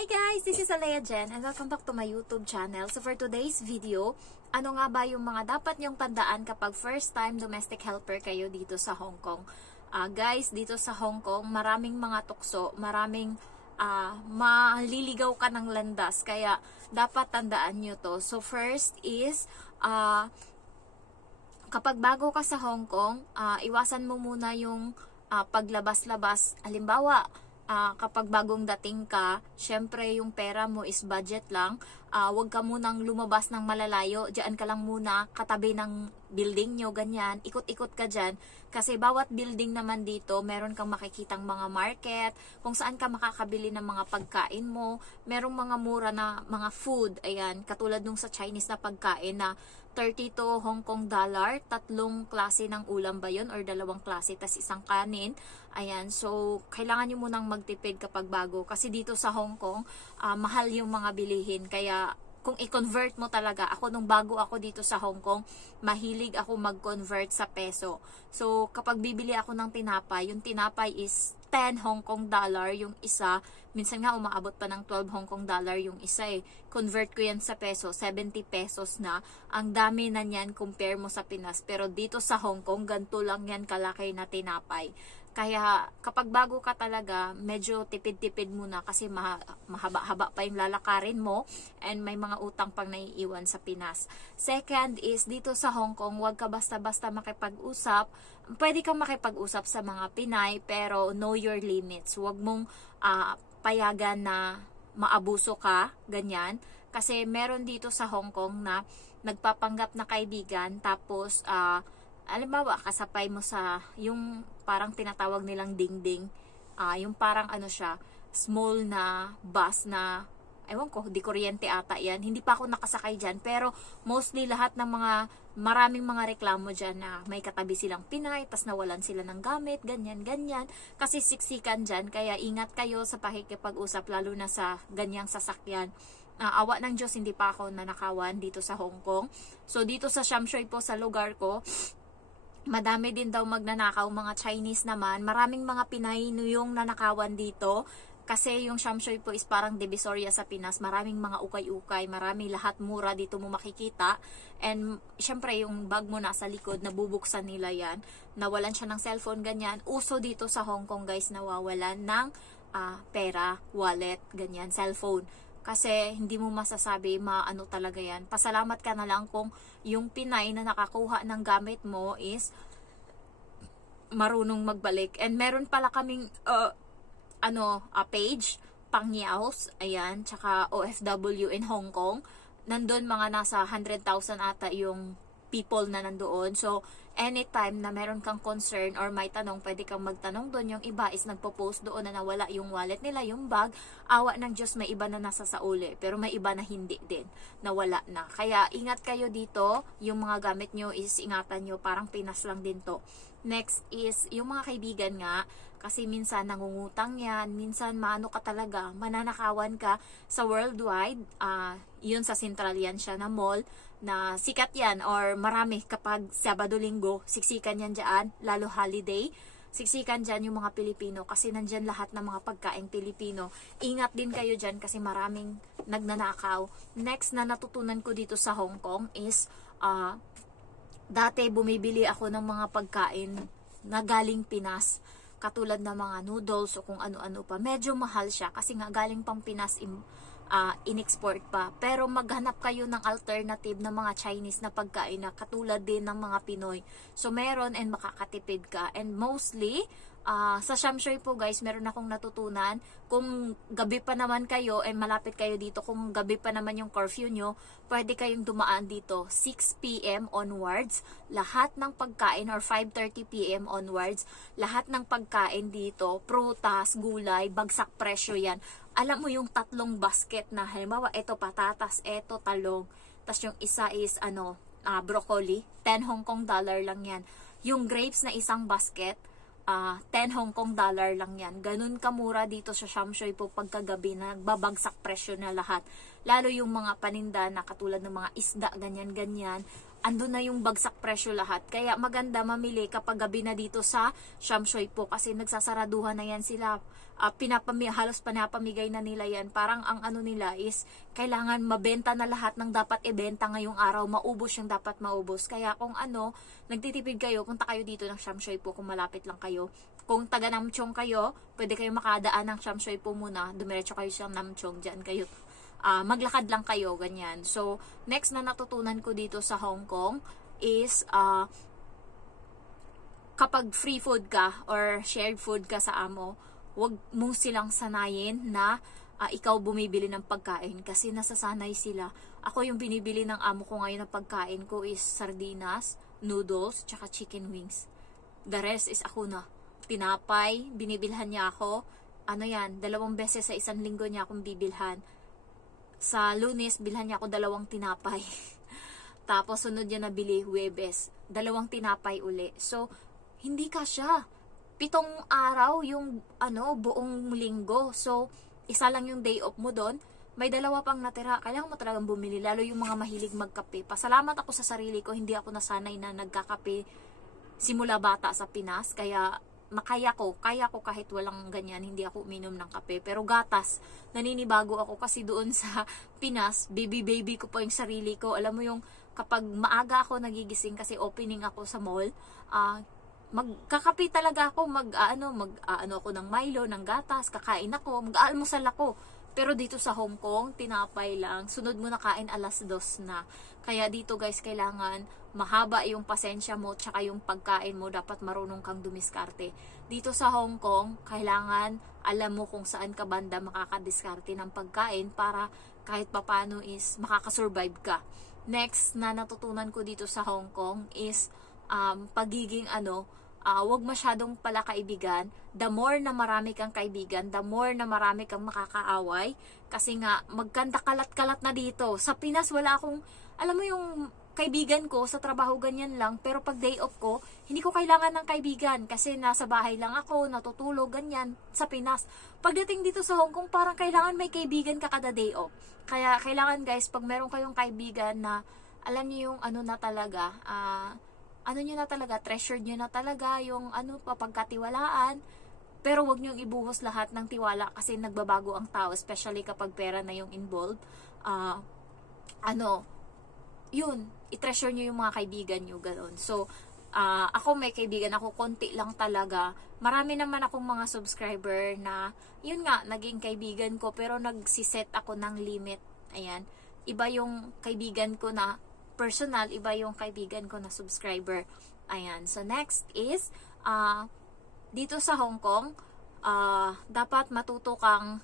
Hi guys! This is Alea Jen and welcome back to my YouTube channel. So for today's video, ano nga ba yung mga dapat nyong tandaan kapag first time domestic helper kayo dito sa Hong Kong? Guys, dito sa Hong Kong, maraming mga tukso, maraming maliligaw ka ng landas. Kaya dapat tandaan nyo to. So first is, kapag bago ka sa Hong Kong, iwasan mo muna yung paglabas-labas. Halimbawa, kapag bagong dating ka, syempre yung pera mo is budget lang. Huwag ka munang lumabas ng malalayo. Diyan ka lang muna, katabi ng building nyo, ganyan. Ikot-ikot ka dyan. Kasi bawat building naman dito, meron kang makikitang mga market, kung saan ka makakabili ng mga pagkain mo. Merong mga mura na mga food, ayan, katulad nung sa Chinese na pagkain na 32 Hong Kong dollar, tatlong klase ng ulam ba yun or dalawang klase, tas isang kanin. Ayan, so kailangan nyo munang magtipid kapag bago kasi dito sa Hong Kong, mahal yung mga bilihin. Kaya kung i-convert mo talaga, ako nung bago ako dito sa Hong Kong, mahilig ako mag-convert sa peso. So kapag bibili ako ng tinapay, yung tinapay is 10 Hong Kong dollar yung isa. Minsan nga umaabot pa ng 12 Hong Kong dollar yung isa eh. Convert ko yan sa peso, 70 pesos na. Ang dami na niyan compare mo sa Pinas. Pero dito sa Hong Kong, ganito lang yan kalaki na tinapay. Kaya kapag bago ka talaga, medyo tipid-tipid muna kasi mahaba-haba pa yung lalakarin mo and may mga utang pang naiiwan sa Pinas. Second is, dito sa Hong Kong, huwag ka basta-basta makipag-usap. Pwede kang makipag-usap sa mga Pinay, pero know your limits. Huwag mong payagan na maabuso ka, ganyan. Kasi meron dito sa Hong Kong na nagpapanggap na kaibigan, tapos alimbawa, kasapay mo sa yung parang tinatawag nilang dingding. Yung parang ano siya, small na bus na, ewan ko, di kuryente ata yan. Hindi pa ako nakasakay dyan. Pero mostly lahat ng maraming mga reklamo dyan na may katabi silang Pinay, tas nawalan sila ng gamit, ganyan, ganyan. Kasi siksikan dyan, kaya ingat kayo sa pakikipag-usap, lalo na sa ganyang sasakyan. Awa ng Diyos, hindi pa ako nanakawan dito sa Hong Kong. So dito sa Sham Shui po, sa lugar ko, madami din daw magnanakaw, mga Chinese naman. Maraming mga Pinay yung nanakawan dito. Kasi yung Sham Shui po is parang Divisoria sa Pinas. Maraming mga ukay-ukay. Marami, lahat mura dito mo makikita. And syempre yung bag mo nasa likod, nabubuksan nila yan. Nawalan siya ng cellphone, ganyan. Uso dito sa Hong Kong guys, nawawalan ng pera, wallet, ganyan, cellphone. Kasi hindi mo masasabi maano talaga yan. Pasalamat ka na lang kung yung Pinay na nakakuha ng gamit mo is marunong magbalik. And meron pala kaming page, Pangyaos, ayan, tsaka OFW in Hong Kong. Nandun mga nasa 100,000 ata yung people na nandoon. So, anytime na meron kang concern or may tanong, pwede kang magtanong doon. Yung iba is nagpo-post doon na nawala yung wallet nila, yung bag. Awa ng Diyos, may iba na nasa sauli. Pero may iba na hindi din. Nawala na. Kaya ingat kayo dito. Yung mga gamit nyo is ingatan nyo. Parang Pinas lang din to. Next is, yung mga kaibigan nga, kasi minsan nangungutang yan, minsan maano ka talaga, mananakawan ka sa worldwide, yun sa Central yan siya na mall, na sikat yan, or marami kapag Sabado-Linggo, siksikan yan dyan, lalo holiday, siksikan dyan yung mga Pilipino, kasi nandyan lahat ng mga pagkaing Pilipino. Ingat din kayo dyan kasi maraming nagnanakaw. Next na natutunan ko dito sa Hong Kong is, dati bumibili ako ng mga pagkain na galing Pinas, katulad ng mga noodles o kung ano-ano pa. Medyo mahal siya kasi nga galing pang Pinas in-export pa. Pero maghanap kayo ng alternative na mga Chinese na pagkain na katulad din ng mga Pinoy. So meron and makakatipid ka. And mostly, sa Sham Shui po guys, meron akong natutunan. Kung gabi pa naman kayo, malapit kayo dito, kung gabi pa naman yung curfew nyo, pwede kayong dumaan dito 6 PM onwards. Lahat ng pagkain, or 5:30 PM onwards, lahat ng pagkain dito, prutas, gulay, bagsak presyo yan. Alam mo yung tatlong basket na, halimbawa, ito patatas, ito talong, tas yung isa is broccoli, 10 Hong Kong dollar lang yan. Yung grapes na isang basket, 10 Hong Kong dollar lang yan. Ganun kamura dito sa Sham Shui po pagkagabi na nagbabagsak presyo na lahat. Lalo yung mga paninda na katulad ng mga isda, ganyan-ganyan. Andun na yung bagsak presyo lahat. Kaya maganda mamili kapag gabi na dito sa Sham Shui po kasi nagsasaraduhan na yan sila. halos pinapamigay na nila yan. Parang ang ano nila is, kailangan mabenta na lahat ng dapat ibenta ngayong araw, maubos yung dapat maubos. Kaya kung nagtitipid kayo, punta kayo dito ng Shamshoy po kung malapit lang kayo. Kung taga Namchong kayo, pwede kayo makadaan ng Shamshoy po muna, dumiretso kayo sa Namchong, dyan kayo. Maglakad lang kayo, ganyan. So, next na natutunan ko dito sa Hong Kong is, kapag free food ka or shared food ka sa amo, wag mo silang sanayin na ikaw bumibili ng pagkain kasi nasasanay sila. Ako yung binibili ng amo ko ngayon ng pagkain ko is sardinas, noodles, tsaka chicken wings. The rest is ako na. Tinapay, binibilhan niya ako. 2 beses sa isang linggo niya akong bibilhan. Sa Lunes, bilhan niya ako 2 tinapay. Tapos sunod niya nabili Huwebes, 2 tinapay uli. So, hindi kasya. 7 araw yung buong linggo. So, isa lang yung day off mo doon. May 2 pang natira. Kailangan mo talagang bumili. Lalo yung mga mahilig magkape. Pasalamat ako sa sarili ko. Hindi ako nasanay na nagkakape simula bata sa Pinas. Kaya kaya ko kahit walang ganyan. Hindi ako uminom ng kape. Pero gatas, naninibago ako kasi doon sa Pinas, baby ko po yung sarili ko. Alam mo yung kapag maaga ako nagigising kasi opening ako sa mall, magkakape talaga ako, ako ng Milo, ng gatas, kakain ako, mag-aalmusal ako. Pero dito sa Hong Kong, tinapay lang. Sunod mo na kain 2:00 na. Kaya dito guys, kailangan mahaba yung pasensya mo, tsaka yung pagkain mo, dapat marunong kang dumiskarte. Dito sa Hong Kong, kailangan alam mo kung saan ka banda makakadiskarte ng pagkain para kahit papano is makakasurvive ka. Next na natutunan ko dito sa Hong Kong is pagiging wag masyadong pala kaibigan. The more na marami kang kaibigan, the more na marami kang makakaaway. Kasi nga, magkanta kalat-kalat na dito. Sa Pinas, wala akong, alam mo yung kaibigan ko, sa trabaho ganyan lang. Pero pag day off ko, hindi ko kailangan ng kaibigan. Kasi nasa bahay lang ako, natutulog, ganyan. Sa Pinas. Pagdating dito sa Hong Kong, parang kailangan may kaibigan ka kada day off. Kaya kailangan guys, pag meron kayong kaibigan na, alam niyo yung nyo na talaga, treasured nyo na talaga yung papagkatiwalaan, pero wag nyo ibuhos lahat ng tiwala kasi nagbabago ang tao, especially kapag pera na yung involved. I-treasure nyo yung mga kaibigan nyo, gano'n. So, ako may kaibigan ako, konti lang talaga. Marami naman akong mga subscriber na, yun nga, naging kaibigan ko, pero nagsiset ako ng limit. Ayan. Iba yung kaibigan ko na personal, iba yung kaibigan ko na subscriber. Ayan. So, next is, dito sa Hong Kong, dapat matuto kang,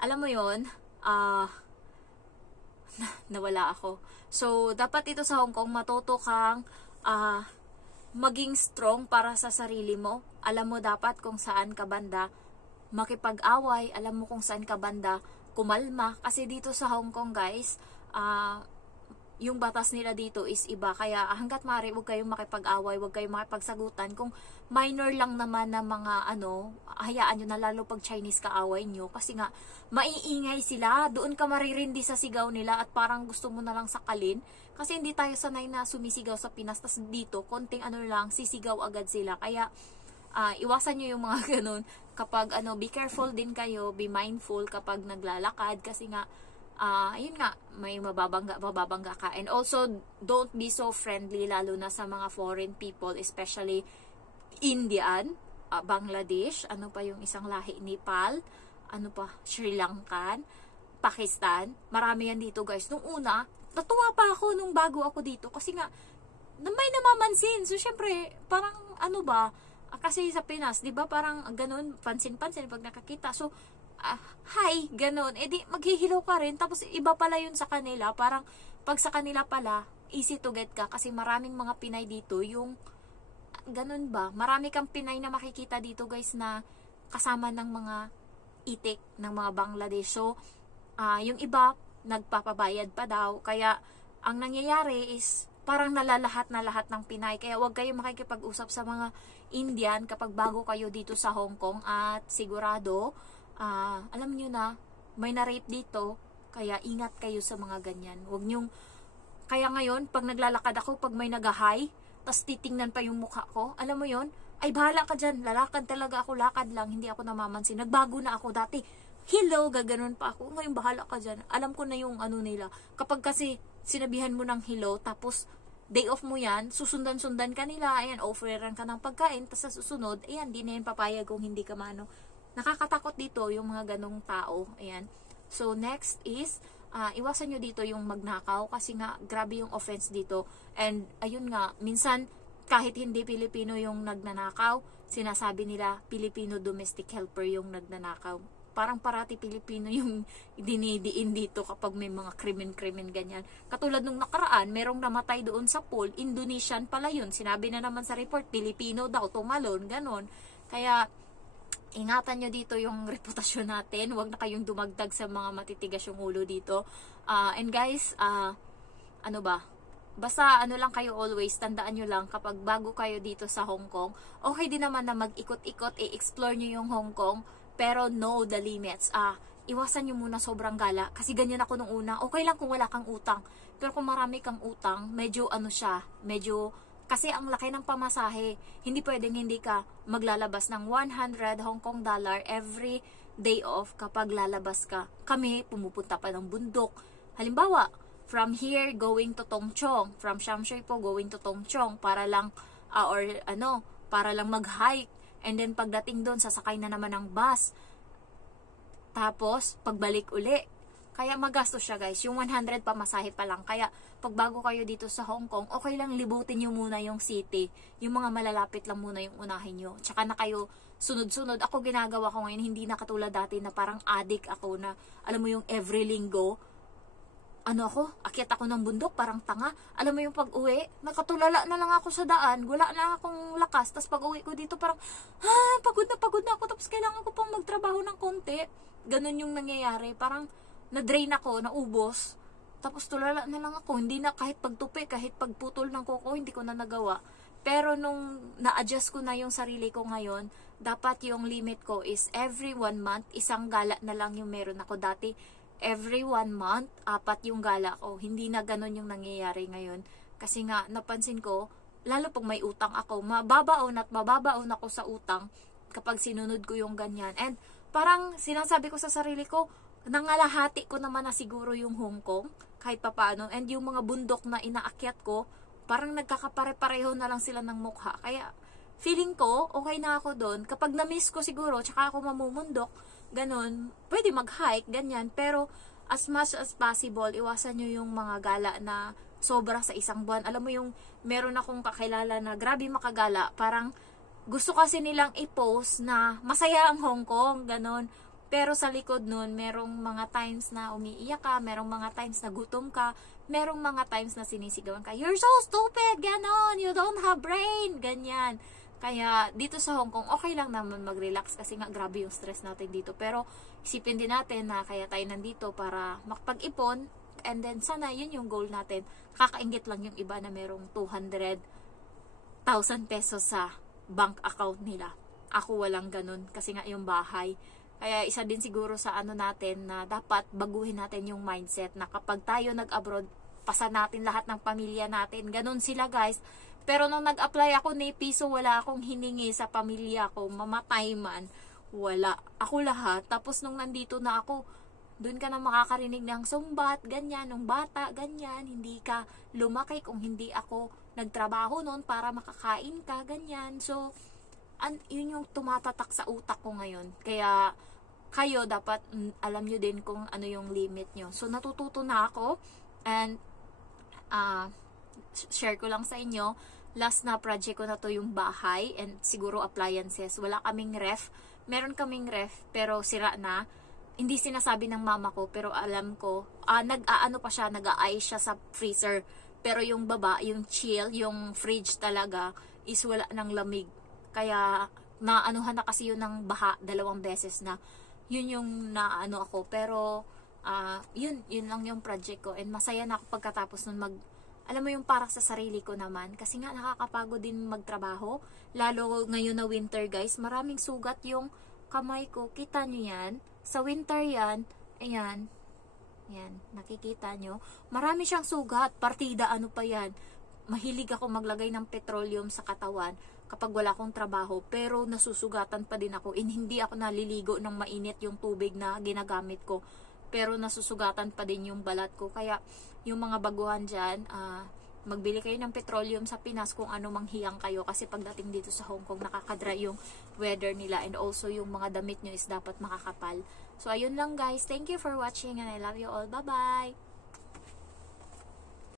alam mo yun, nawala ako. So, dapat dito sa Hong Kong, matuto kang, maging strong para sa sarili mo. Alam mo dapat kung saan ka banda makipag-away, alam mo kung saan ka banda kumalma. Kasi dito sa Hong Kong, guys, yung batas nila dito is iba. Kaya hanggat maaari, huwag kayong makipag-away, huwag kayong makipagsagutan. Kung minor lang naman na mga hayaan nyo na, lalo pag Chinese kaaway nyo. Kasi nga, maiingay sila. Doon ka maririndi sa sigaw nila at parang gusto mo na lang sakalin. Kasi hindi tayo sanay na sumisigaw sa Pinas. Tas dito, konting lang, sisigaw agad sila. Kaya, iwasan nyo yung mga ganun. Kapag be careful din kayo, be mindful kapag naglalakad. Kasi nga, ayun nga, may mababangga ka. And also, don't be so friendly, lalo na sa mga foreign people, especially Indian, Bangladesh, ano pa yung isang lahi, Nepal, Sri Lankan, Pakistan. Marami yan dito guys. Nung una, natuwa pa ako nung bago ako dito kasi nga, may namamansin. So, syempre, parang kasi sa Pinas, di ba parang ganun, pansin-pansin pag nakakita. So, hi, ganun. Di, maghihilaw ka rin. Tapos, iba pala yun sa kanila. Parang, pag sa kanila pala, easy to get ka. Kasi maraming mga Pinay dito, yung, ganun ba? Marami kang Pinay na makikita dito, guys, na kasama ng mga itik, ng mga Bangladesh. So, yung iba, nagpapabayad pa daw. Kaya, ang nangyayari is, parang nalalahat na lahat ng Pinay. Kaya, huwag kayo makikipag-usap sa mga Indian kapag bago kayo dito sa Hong Kong. At, sigurado, alam nyo na, may na-rape dito, kaya ingat kayo sa mga ganyan. Huwag nyong, kaya ngayon, pag naglalakad ako, pag may nag-hi, tas titingnan pa yung mukha ko, alam mo yon, ay bahala ka dyan, lalakad talaga ako, lakad lang, hindi ako namamansin. Nagbago na ako dati. Hello, gaganon pa ako. Ngayon, bahala ka dyan. Alam ko na yung ano nila. Kapag kasi sinabihan mo ng hello, tapos day off mo yan, susundan-sundan ka nila, ayan, offeran ka ng pagkain, tapos sa susunod, ayan, di na yan papayag kung hindi ka mano. Nakakatakot dito yung mga ganong tao, ayan. So, next is, iwasan nyo dito yung magnakaw, kasi nga, grabe yung offense dito. And, ayun nga, minsan, kahit hindi Pilipino yung nagnanakaw, sinasabi nila, Filipino domestic helper yung nagnanakaw. Parang parati Pilipino yung dinidiin dito kapag may mga krimen-krimen ganyan. Katulad nung nakaraan, merong namatay doon sa pool, Indonesian pala yun. Sinabi na naman sa report, Pilipino daw, tumalon, ganon. Kaya, ingatan nyo dito yung reputasyon natin. Huwag na kayong dumagdag sa mga matitigas yung ulo dito. And guys, ano ba? Basta ano lang kayo always, tandaan nyo lang kapag bago kayo dito sa Hong Kong, okay din naman na mag-ikot-ikot, i-explore nyo yung Hong Kong, pero know the limits. Iwasan nyo muna sobrang gala. Kasi ganyan ako nung una. Okay lang kung wala kang utang. Pero kung marami kang utang, medyo ano siya, medyo, kasi ang laki ng pamasahe. Hindi pwedeng hindi ka maglalabas ng 100 Hong Kong dollar every day off kapag lalabas ka. Kami, pumupunta pa ng bundok. Halimbawa, from here going to Tong Chong, from Shamshui po going to Tong Chong para lang, para lang mag-hike. And then, pagdating doon, sasakay na naman ng bus. Tapos, pagbalik uli. Kaya magastos siya, guys. Yung 100 pamasahe pa lang. Kaya, pag bago kayo dito sa Hong Kong, okay lang libutin nyo muna yung city. Yung mga malalapit lang muna yung unahin nyo. Tsaka na kayo sunod-sunod. Ako ginagawa ko ngayon, hindi na katulad dati na parang addict ako na, alam mo yung every linggo, akyat ako ng bundok, parang tanga. Alam mo yung pag-uwi, nakatulala na lang ako sa daan, wala na akong lakas. Tapos pag-uwi ko dito, parang, pagod na ako, tapos kailangan ko pang magtrabaho ng konti. Ganun yung nangyayari, parang na-drain ako, naubos. Tapos tulala na lang ako, hindi na kahit pagtupi, kahit pagputol ng kuko, hindi ko na nagawa. Pero nung na-adjust ko na yung sarili ko ngayon, dapat yung limit ko is every 1 month, isang gala na lang yung meron ako dati. Every 1 month, 4 yung gala ko. Hindi na ganun yung nangyayari ngayon. Kasi nga, napansin ko, lalo pag may utang ako, mababaon ako sa utang kapag sinunod ko yung ganyan. And parang sinasabi ko sa sarili ko, nangalahati ko naman na siguro yung Hong Kong, kahit papaano. And yung mga bundok na inaakyat ko, parang nagkakapare-pareho na lang sila ng mukha. Kaya, feeling ko, okay na ako doon. Kapag na-miss ko siguro, tsaka ako mamumundok, ganun, pwede mag-hike, ganyan. Pero, as much as possible, iwasan nyo yung mga gala na sobra sa isang buwan. Alam mo yung, meron akong kakilala na grabe makagala, parang gusto kasi nilang i-post na masaya ang Hong Kong, ganun. Pero sa likod nun, merong mga times na umiiyak ka, merong mga times na gutom ka, merong mga times na sinisigawan ka, you're so stupid, ganon, you don't have brain, ganyan. Kaya dito sa Hong Kong, okay lang naman mag-relax kasi nga grabe yung stress natin dito. Pero isipin din natin na kaya tayo nandito para makapag-ipon, and then sana yun yung goal natin. Kakaingit lang yung iba na merong 200,000 pesos sa bank account nila. Ako walang ganun kasi nga yung bahay. Kaya isa din siguro sa ano natin na dapat baguhin natin yung mindset na kapag tayo nag-abroad, pasan natin lahat ng pamilya natin. Ganun sila, guys. Pero nung nag-apply ako ni piso, wala akong hiningi sa pamilya ko. Mamatay man, wala. Ako lahat. Tapos nung nandito na ako, doon ka na makakarinig ng sumbat, ganyan, nung bata, ganyan. Hindi ka lumaki kung hindi ako nagtrabaho noon para makakain ka, ganyan. So, yun yung tumatatak sa utak ko ngayon. Kaya, kayo dapat alam nyo din kung ano yung limit nyo. So, natututo na ako. And, share ko lang sa inyo, last na project ko na to yung bahay and siguro appliances. Wala kaming ref. Meron kaming ref pero sira na. Hindi sinasabi ng mama ko pero alam ko, nag-aano pa siya, nag-a-ice siya sa freezer. Pero yung baba, yung chill, yung fridge talaga is wala ng lamig. Kaya naanuhan na kasi yun ng baha 2 beses na. Yun yung naano ako. Pero yun lang yung project ko and masaya na ako pagkatapos nun alam mo yung para sa sarili ko naman. Kasi nga nakakapagod din magtrabaho. Lalo ngayon na winter, guys. Maraming sugat yung kamay ko. Kita nyo yan? Sa winter yan. Ayan. Yan. Nakikita nyo? Marami siyang sugat. Partida ano pa yan. Mahilig ako maglagay ng petroleum sa katawan. kapag wala akong trabaho, pero nasusugatan pa din ako, and hindi ako naliligo ng mainit yung tubig na ginagamit ko, pero nasusugatan pa din yung balat ko. Kaya yung mga baguhan dyan, magbili kayo ng petroleum sa Pinas kung ano manghiyang kayo, kasi pagdating dito sa Hong Kong, nakakadry yung weather nila, and also yung mga damit nyo is dapat makakapal. So ayun lang guys, thank you for watching, and I love you all. Bye bye.